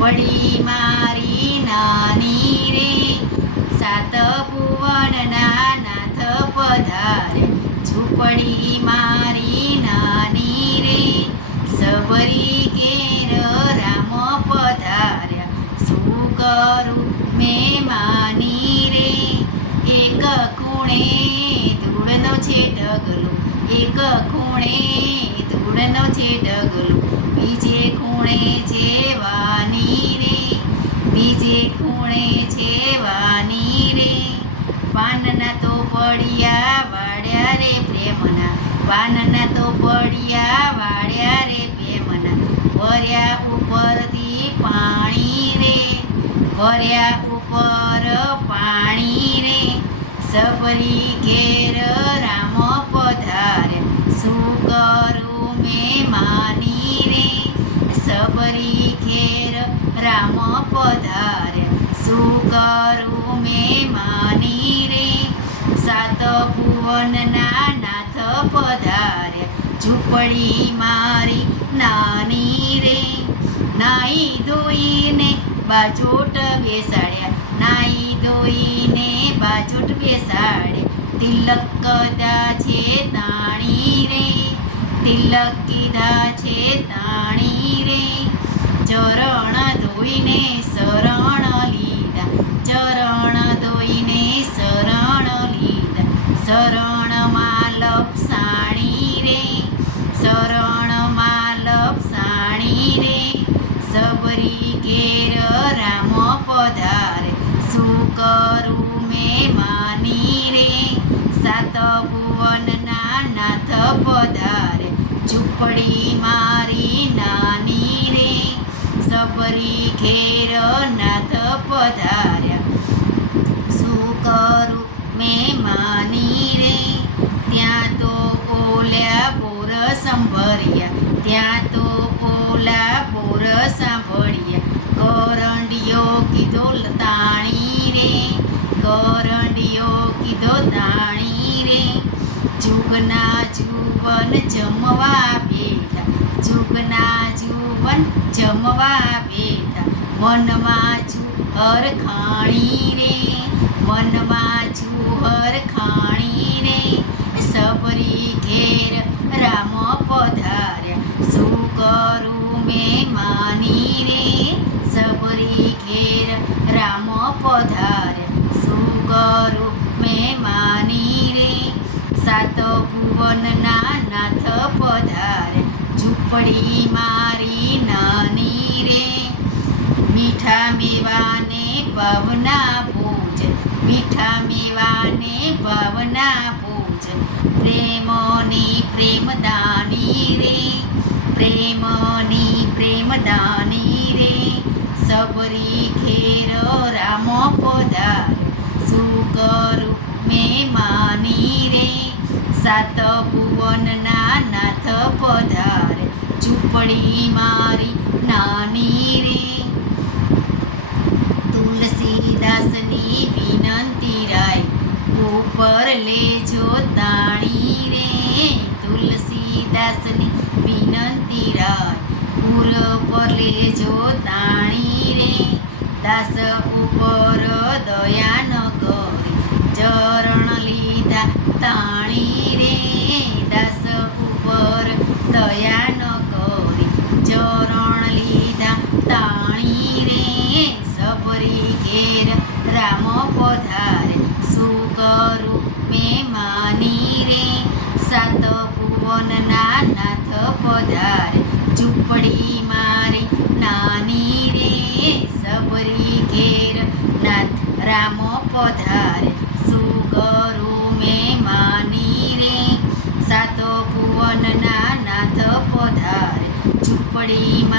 મારી નાની રે સાત ભુવનના નાથ પધારે ઝૂંપડી મારી નાની રે, સબરી ઘેર રામ પધાર્યા શું કરું મેં માની રે, એક ખૂણે ધૂળનો છે ઢગલો, એક ખૂણે ખૂણે છે વાની રે પાનના તો પડ્યા વાળ્યા રે પ્રેમના. પાનના તો પડ્યા વાળ્યા રે પ્રેમના. ભર્યા ઉપરથી પાણી રે. ભર્યા ઉપર પાણી રે. સબરી ઘેર રામ પધારે. શું કરું મેં માની રે? સબરી ઘેર રામ પધારે શું કરું મેં માની રે. સાત ભુવનના નાથ પધારે. ઝૂંપડી મારી નાની રે. નાઈ ધોઈને બાજોટ બેસાડ્યા નાઈ ધોઈને બાજોટ બેસાડે. તિલક કદા છે તાણી રે. તિલક કીધા છે તાણી રે. ચરણ ધોઈને કરું મેં માની રે સાત ભુવનના નાથ પધારે, ઝૂંપડી મારી નાની રે, સબરી ઘેર નાથ પધાર્યા શું કરું મેં માની રે, ત્યાં તો ઓલ્યા બોર સંભર્યા, ત્યાં તો જુગના જુવન જમવા બેઠા. જુગના જુવન જમવા બેઠા. મનમાં જુહર ખાણી રે. મનમાં જુહર ખાણી ભુવનના નાથ પધારે ઝૂંપડી મારી નાની રે. મીઠા મેવાને ભાવના પૂજ, મીઠા મેવાને ભાવના પૂજ. પ્રેમની પ્રેમદાની રે, પ્રેમની પ્રેમદાની રે. સબરી ખેર રામ પધાર, શું મે મેં સાત ભુવનના નાથ પધારે. ઝૂંપડી મારી નાની રે. તુલસીદાસની વિનંતી રાય, ઉપર લેજો તાણી રે. તુલસીદાસની વિનંતી રાય, પૂર પર લેજો તાણી રે. દાસ ઉપર દયા ન કરી. ચરણ લીધા તાણી દયા ન ચરણ લીધા તાણીરે સબરી ઘેર રામ પધારે. શું કરું મેં માની રે, સાત ભુવનના નાથ પધારે. ઝૂંપડી મારી નાની રે સબરી ઘેર નાથ રામ પધારે. ઝૂંપડી મારી